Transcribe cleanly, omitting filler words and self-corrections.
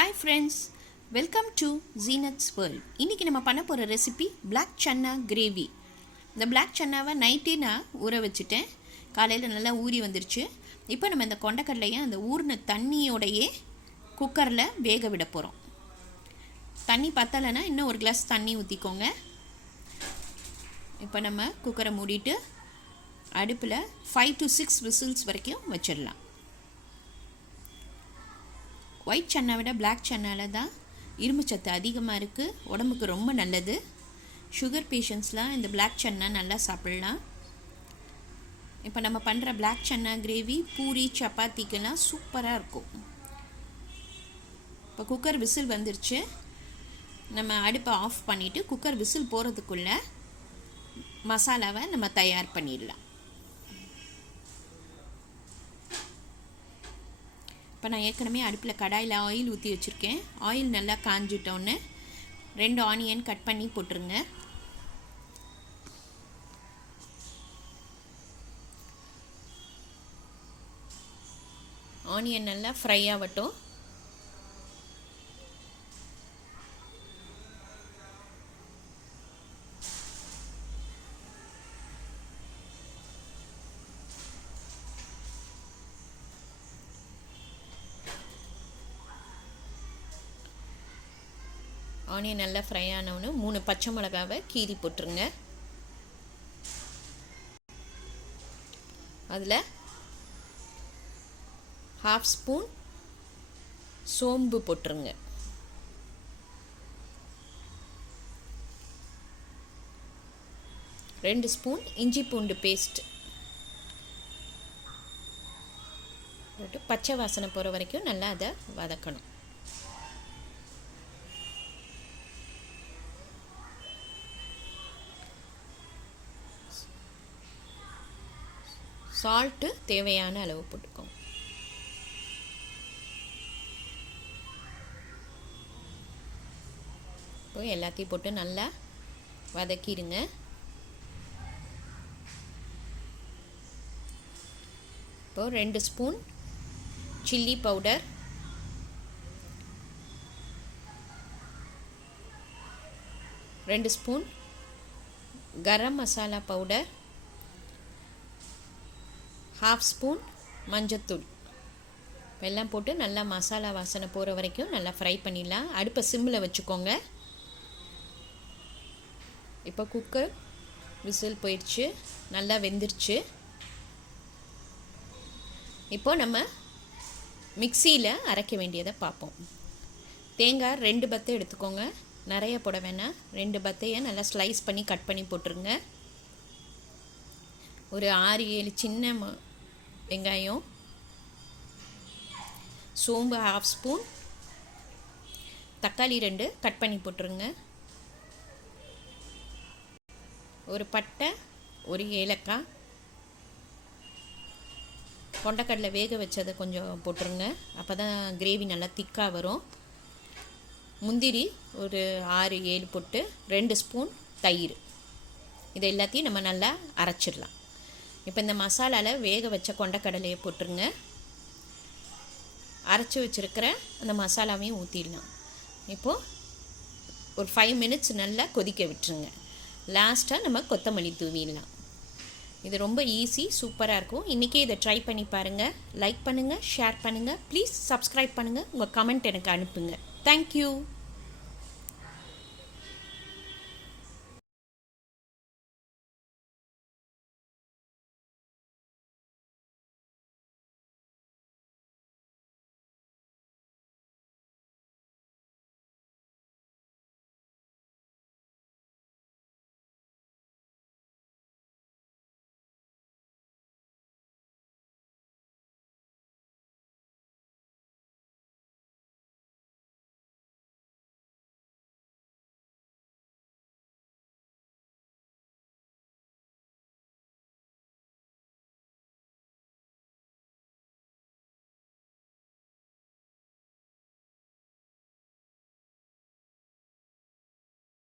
Hi friends, welcome to Zeenath's World. இன்றைக்கி நம்ம பண்ண போகிற ரெசிபி black channa gravy. இந்த black channaவை நைட்டே நான் ஊற வச்சுட்டேன். காலையில் நல்லா ஊறி வந்துருச்சு. இப்போ நம்ம இந்த கொண்டக்கடலையை அந்த ஊறின தண்ணியோடையே குக்கரில் வேக விட போகிறோம். தண்ணி பத்தலைன்னா இன்னும் ஒரு கிளாஸ் தண்ணி ஊற்றிக்கோங்க. இப்போ நம்ம குக்கரை மூடிட்டு அடுப்பில் 5 to 6 விசில்ஸ் வரைக்கும் வச்சிடலாம். ஒயிட் சன்னா விட பிளாக் சன்னாவில் தான் இரும்புச்சத்து அதிகமாக இருக்குது, உடம்புக்கு ரொம்ப நல்லது. சுகர் பேஷண்ட்ஸ்லாம் இந்த பிளாக் சன்னா நல்லா சாப்பிட்லாம். இப்போ நம்ம பண்ணுற பிளாக் சன்னா கிரேவி பூரி சப்பாத்திக்கெல்லாம் சூப்பராக இருக்கும். இப்போ குக்கர் விசில் வந்துருச்சு. நம்ம அடுப்பை ஆஃப் பண்ணிவிட்டு குக்கர் விசில் போகிறதுக்குள்ளே மசாலாவை நம்ம தயார் பண்ணிடலாம். இப்போ நான் ஏற்கனவே அடுப்பில் கடாயில் ஆயில் ஊற்றி வச்சுருக்கேன். ஆயில் நல்லா காஞ்சிட்டோன்னு 2 ஆனியன் கட் பண்ணி போட்டுருங்க. ஆனியன் நல்லா ஃப்ரை ஆகட்டும். ஆனியன் நல்லா ஃப்ரை ஆனவுன்னு 3 பச்சை மிளகாவை கீறி போட்டுருங்க. அதில் 1/2 ஸ்பூன் சோம்பு போட்டுருங்க. ரெண்டு ஸ்பூன் இஞ்சி பூண்டு பேஸ்ட் போட்டு பச்சை வாசனை போகிற வரைக்கும் நல்லா அதை வதக்கணும். சால்ட்டு தேவையான அளவு போட்டுக்கோங்க. இப்போ எல்லாத்தையும் போட்டு நல்லா வதக்கிடுங்க. இப்போ 2 spoon chilli powder, 2 spoon garam masala powder, 1/2 spoon மஞ்சத்தூள் எல்லாம் போட்டு நல்லா மசாலா வாசனை போகிற வரைக்கும் நல்லா ஃப்ரை பண்ணிடலாம். அடுப்பை சிம்மில் வச்சுக்கோங்க. இப்போ குக்கர் விசில் போயிடுச்சு, நல்லா வெந்துருச்சு. இப்போ நம்ம மிக்சியில் அரைக்க வேண்டியதை பார்ப்போம். தேங்காய் 2 பத்தை எடுத்துக்கோங்க, நிறைய போட வேணாம். 2 பத்தையை நல்லா ஸ்லைஸ் பண்ணி கட் பண்ணி போட்டுருங்க. ஒரு 6-7 சின்ன வெங்காயம், சோம்பு 1/2 ஸ்பூன், தக்காளி 2 கட் பண்ணி போட்டுருங்க. ஒரு பட்டை, ஒரு ஏலக்காய், கொண்டக்கடலை வேக வச்சதை கொஞ்சம் போட்டுருங்க, அப்போ தான் கிரேவி நல்லா திக்காக வரும். முந்திரி ஒரு 6-7 போட்டு 2 ஸ்பூன் தயிர், இதை எல்லாத்தையும் நம்ம நல்லா அரைச்சிடலாம். இப்போ இந்த மசாலாவில் வேக வச்ச கொண்டக்கடலையை போட்டுருங்க. அரைச்சி வச்சுருக்கிற அந்த மசாலாவையும் ஊற்றிடலாம். இப்போது ஒரு 5 மினிட்ஸ் நல்லா கொதிக்க விட்டுருங்க. லாஸ்ட்டாக நம்ம கொத்தமல்லி தூவிடலாம். இது ரொம்ப ஈஸி, சூப்பராக இருக்கும். இன்றைக்கி இதை ட்ரை பண்ணி பாருங்கள். லைக் பண்ணுங்கள், ஷேர் பண்ணுங்கள், ப்ளீஸ் சப்ஸ்கிரைப் பண்ணுங்கள், உங்கள் கமெண்ட் எனக்கு அனுப்புங்க. தேங்க்யூ.